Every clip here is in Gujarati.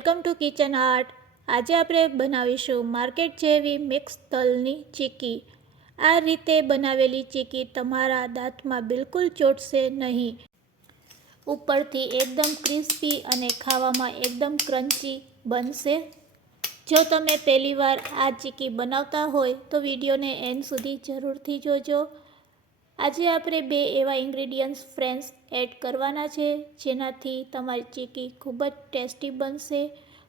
Welcome to kitchen art. આજે આપણે બનાવીશું માર્કેટ જેવી મિક્સ તલની ચીક્કી। આ રીતે બનાવેલી ચીક્કી તમારા દાંતમાં બિલકુલ ચોટશે નહીં। ઉપરથી એકદમ ક્રિસ્પી અને ખાવામાં એકદમ ક્રન્ચી બનશે। જો તમે પહેલીવાર આ ચીક્કી બનાવતા હોય તો વિડીયોને એન્ડ સુધી જરૂરથી જોજો। આજે આપણે 2 એવા ઇન્ગ્રીડિયન્ટ્સ ફ્રેન્ડ્સ એડ કરવાના છે જેનાથી તમારી ચીક્કી ખૂબ જ ટેસ્ટી બનશે।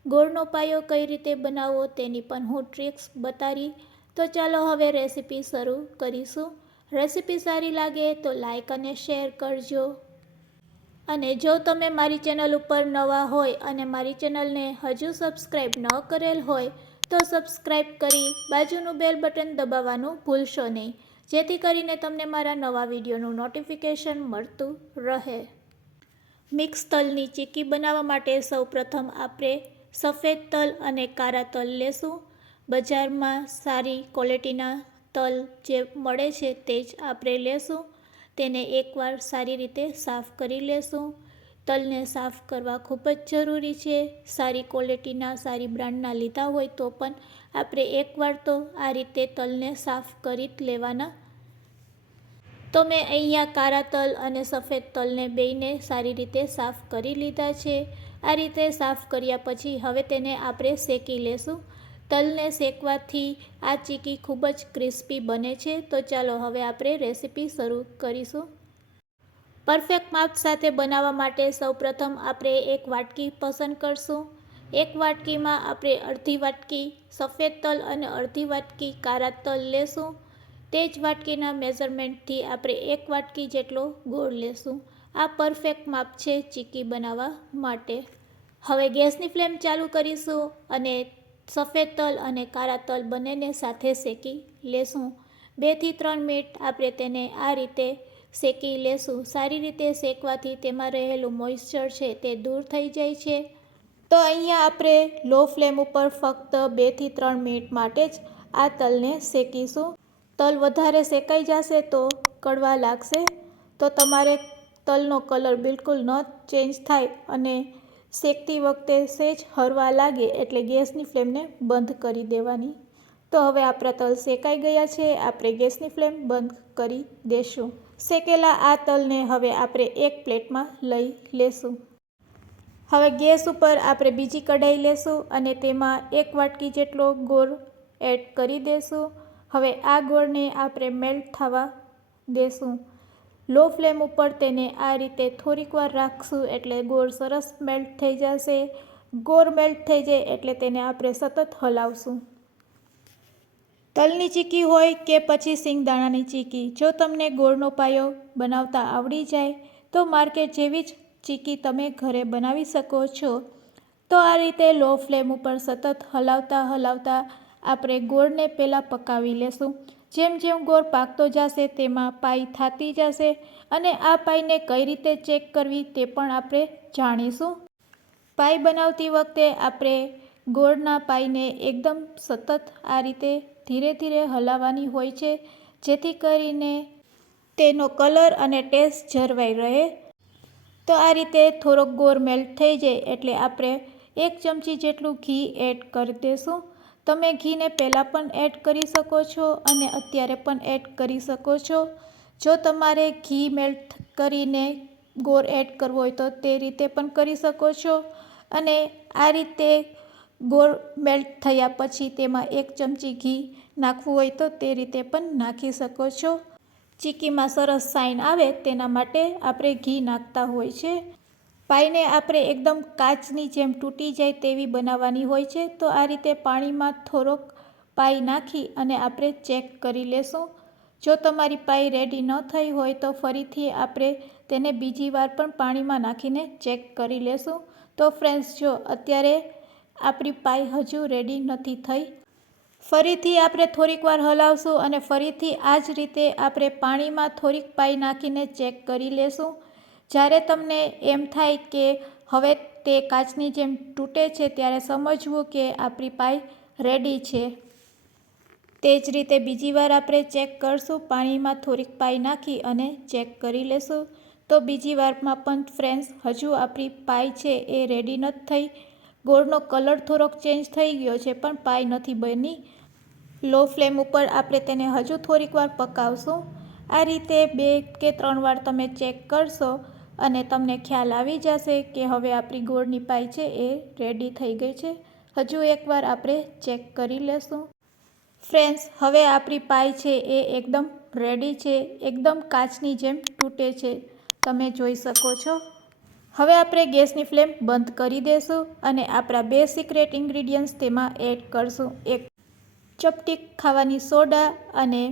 ગોળનો પાયો કઈ રીતે બનાવવો તેની પણ હું ટ્રિક્સ બતાવી। તો ચાલો હવે રેસીપી શરૂ કરીશું। રેસીપી સારી લાગે તો લાઈક અને શેર કરજો। અને જો તમે મારી ચેનલ ઉપર નવા હોય અને મારી ચેનલને હજુ સબસ્ક્રાઈબ ન કરેલ હોય તો સબસ્ક્રાઈબ કરી બાજુનું બેલ બટન દબાવવાનું ભૂલશો નહીં, જેથી કરીને તમને મારા નવા વિડીયોનું નોટિફિકેશન મળતું રહે। મિક્સ તલની ચીક્કી બનાવવા માટે સૌપ્રથમ આપણે સફેદ તલ અને કાળા તલ લેશું। બજારમાં સારી ક્વોલિટીના તલ જે મળે છે તે જ આપણે લેશું। તેને એકવાર સારી રીતે સાફ કરી લેશું। તલને સાફ કરવા ખૂબ જ જરૂરી છે। સારી ક્વોલિટીના સારી બ્રાન્ડના લીધા હોય તો પણ આપણે એકવાર તો આ રીતે તલને સાફ કરી જ લેવાના। તો મેં અહીંયા કાળા તલ અને સફેદ તલને બેયને સારી રીતે સાફ કરી લીધા છે। આ રીતે સાફ કર્યા પછી હવે તેને આપણે શેકી લેશું। તલને શેકવાથી આ ચીક્કી ખૂબ જ ક્રિસ્પી બને છે। તો ચાલો હવે આપણે રેસીપી શરૂ કરીશું। પરફેક્ટ માપ સાથે બનાવવા માટે સૌપ્રથમ આપણે એક વાટકી પસંદ કરશું। એક વાટકીમાં આપણે અડધી વાટકી સફેદ તલ અને અડધી વાટકી કાળા તલ લેશું। તે જ વાટકીના મેઝરમેન્ટથી આપણે એક વાટકી જેટલો ગોળ લેશું। આ પરફેક્ટ માપ છે ચીક્કી બનાવવા માટે। હવે ગેસની ફ્લેમ ચાલુ કરીશું અને સફેદ તલ અને કાળા તલ બંનેને સાથે શેકી લેશું। 2 થી 3 મિનિટ આપણે તેને આ રીતે શેકી લેશું। સારી રીતે શેકવાથી તેમાં રહેલું મોઇસ્ચર છે તે દૂર થઈ જાય છે। તો અહીંયા આપણે લો ફ્લેમ ઉપર ફક્ત 2 થી 3 મિનિટ માટે જ આ તલને શેકીશું। તલ વધારે શેકાઈ જશે તો કડવા લાગશે। તો તમારે તલનો કલર બિલકુલ ન ચેન્જ થાય અને શેકતી વખતે સહેજ હરવા લાગે એટલે ગેસની ફ્લેમને બંધ કરી દેવાની। તો હવે આપણા તલ શેકાઈ ગયા છે, આપણે ગેસની ફ્લેમ બંધ કરી દેશું। શેકેલા આ તલને હવે આપણે એક પ્લેટમાં લઈ લેશું। હવે ગેસ ઉપર આપણે બીજી કઢાઈ લેશું અને તેમાં 1 વાટકી જેટલો ગોળ એડ કરી દેશું। હવે આ ગોળને આપણે મેલ્ટ થવા દેશું। લો ફ્લેમ ઉપર તેને આ રીતે થોડીક વાર રાખશું એટલે ગોળ સરસ મેલ્ટ થઈ જશે। ગોળ મેલ્ટ થઈ જાય એટલે તેને આપણે સતત હલાવશું। તલની ચીક્કી હોય કે પછી સિંગદાણાની ચીક્કી, જો તમને ગોળનો પાયો બનાવતા આવડી જાય તો માર્કેટ જેવી જ ચીક્કી તમે ઘરે બનાવી શકો છો। તો આ રીતે લો ફ્લેમ ઉપર સતત હલાવતા આપણે ગોળને પહેલાં પકાવી લેશું। જેમ જેમ ગોળ પાકતો જશે તેમાં પાઈ થતી જશે અને આ પાઈને કઈ રીતે ચેક કરવી તે પણ આપણે જાણીશું। પાઈ બનાવતી વખતે આપણે ગોળના પાઈને એકદમ સતત આ રીતે ધીરે ધીરે હલાવવાની હોય છે, જેથી કરીને તેનો કલર અને ટેસ્ટ જળવાઈ રહે। તો આ રીતે થોડોક ગોળ મેલ્ટ થઈ જાય એટલે આપણે 1 ચમચી જેટલું ઘી એડ કરી દેશું। તમે ઘીને પહેલાં પણ એડ કરી શકો છો અને અત્યારે પણ એડ કરી શકો છો। જો તમારે ઘી મેલ્ટ કરીને ગોળ એડ કરવો હોય તો તે રીતે પણ કરી શકો છો અને આ રીતે ગોળ મેલ્ટ થયા પછી તેમાં 1 ચમચી ઘી નાખવું હોય તો તે રીતે પણ નાખી શકો છો। ચીક્કીમાં સરસ શાઇન આવે તેના માટે આપણે ઘી નાખતા હોય છે। પાઈને આપણે એકદમ કાચની જેમ તૂટી જાય તેવી બનાવવાની હોય છે। તો આ રીતે પાણીમાં થોડોક પાઈ નાખી અને આપણે ચેક કરી લેશું। જો તમારી પાઈ રેડી ન થઈ હોય તો ફરીથી આપણે તેને બીજી વાર પણ પાણીમાં નાખીને ચેક કરી લેશું। તો ફ્રેન્ડ્સ, જો અત્યારે આપણી પાઈ હજુ રેડી નથી થઈ, ફરીથી આપણે થોડીક વાર હલાવશું અને ફરીથી આ જ રીતે આપણે પાણીમાં થોડીક પાઈ નાખીને ચેક કરી લેશું। જ્યારે તમને એમ થાય કે હવે તે કાચની જેમ તૂટે છે ત્યારે સમજવું કે આપણી પાઈ રેડી છે। તે જ રીતે બીજી વાર આપણે ચેક કરશું। પાણીમાં થોડીક પાઈ નાખી અને ચેક કરી લેશું। તો બીજી વારમાં પણ ફ્રેન્ડ્સ, હજુ આપણી પાઈ છે એ રેડી નથી થઈ। ગોળનો કલર થોડોક ચેન્જ થઈ ગયો છે પણ પાઈ નથી બની. લો ફ્લેમ ઉપર આપણે તેને હજુ થોડીક વાર પકાવશું. આ રીતે 2 કે 3 વાર તમે ચેક કરશો અને તમને ખ્યાલ આવી જશે કે હવે આપણી ગોળની પાઈ છે એ રેડી થઈ ગઈ છે. હજુ એકવાર આપણે ચેક કરી લેશું. ફ્રેન્ડ્સ, હવે આપણી પાઈ છે એ એકદમ રેડી છે. એકદમ કાચની જેમ તૂટે છે, તમે જોઈ શકો છો. હવે આપણે ગેસની ફ્લેમ બંધ કરી દેશું અને આપણા 2 સિક્રેટ ઇન્ગ્રીડિયન્ટ્સ તેમાં એડ કરશું. 1 ચપટી ખાવાની સોડા અને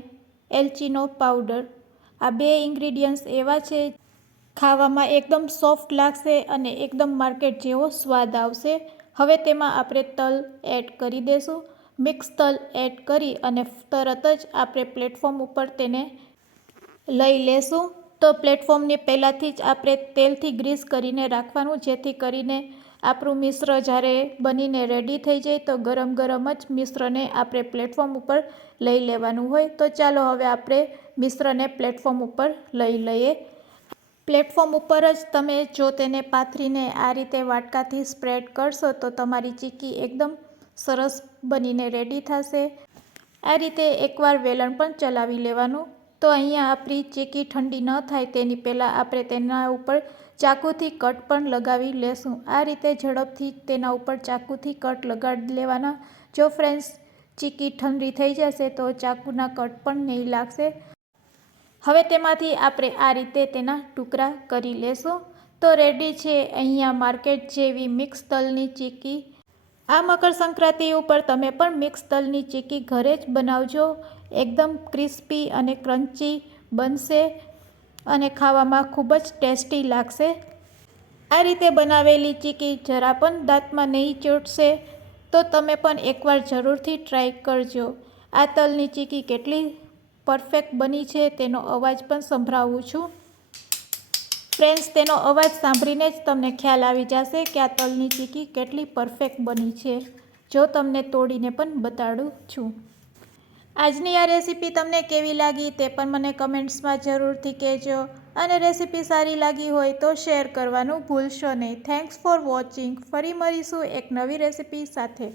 એલચીનો પાવડર. આ 2 ઇન્ગ્રીડિયન્ટ્સ એવા છે ખાવામાં એકદમ સોફ્ટ લાગશે અને એકદમ માર્કેટ જેવો સ્વાદ આવશે. હવે તેમાં આપણે તલ એડ કરી દેશું. મિક્સ તલ એડ કરી અને તરત જ આપણે પ્લેટફોર્મ ઉપર તેને લઈ લેશું. તો પ્લેટફોર્મને પહેલાંથી જ આપણે તેલથી ગ્રીસ કરીને રાખવાનું, જેથી કરીને આપણું મિશ્ર જ્યારે બનીને રેડી થઈ જાય તો ગરમ ગરમ જ મિશ્રને આપણે પ્લેટફોર્મ ઉપર લઈ લેવાનું હોય. તો ચાલો હવે આપણે મિશ્રને પ્લેટફોર્મ ઉપર લઈ લઈએ. પ્લેટફોર્મ ઉપર જ તમે જો તેને પાથરીને આ રીતે વાટકાથી સ્પ્રેડ કરશો તો તમારી ચીક્કી એકદમ સરસ બનીને રેડી થશે. આ રીતે એકવાર વેલણ પણ ચલાવી લેવાનું. તો અહીંયા આપણી ચીક્કી ઠંડી ન થાય તેની પહેલાં આપણે તેના ઉપર ચાકુથી કટ પણ લગાવી લેશું. આ રીતે ઝડપથી તેના ઉપર ચાકુથી કટ લગાડી લેવાના. જો ફ્રેન્ડ્સ ચીક્કી ઠંડી થઈ જશે તો ચાકુના કટ પણ નહીં લાગશે. હવે તેમાંથી આપણે આ રીતે તેના ટુકડા કરી લેશું. તો રેડી છે અહીંયા માર્કેટ જેવી મિક્સ તલની ચીક્કી. આ મકર સંક્રાંતિ ઉપર તમે પણ મિક્સ તલની ચીક્કી ઘરે જ બનાવજો. એકદમ ક્રિસ્પી અને ક્રન્ચી બનશે અને ખાવામાં ખૂબ જ ટેસ્ટી લાગશે. આ રીતે બનાવેલી ચીક્કી જરા પણ દાંતમાં નહીં ચોંટશે. તો તમે પણ એકવાર જરૂરથી ટ્રાય કરજો. આ તલની ચીક્કી કેટલી પરફેક્ટ બની છે તેનો અવાજ પણ સંભળાવું છું. ફ્રેન્ડ્સ, તેનો અવાજ સાંભળીને જ તમને ખ્યાલ આવી જશે કે આ તલની ચીક્કી કેટલી પરફેક્ટ બની છે. જો તમને તોડીને પણ બતાડું છું. આજની આ રેસીપી તમને કેવી લાગી તે પણ મને કમેન્ટ્સમાં જરૂરથી કહેજો. અને રેસીપી સારી લાગી હોય તો શેર કરવાનું ભૂલશો નહીં. Thanks for watching. ફરી મળીશું એક નવી રેસીપી સાથે.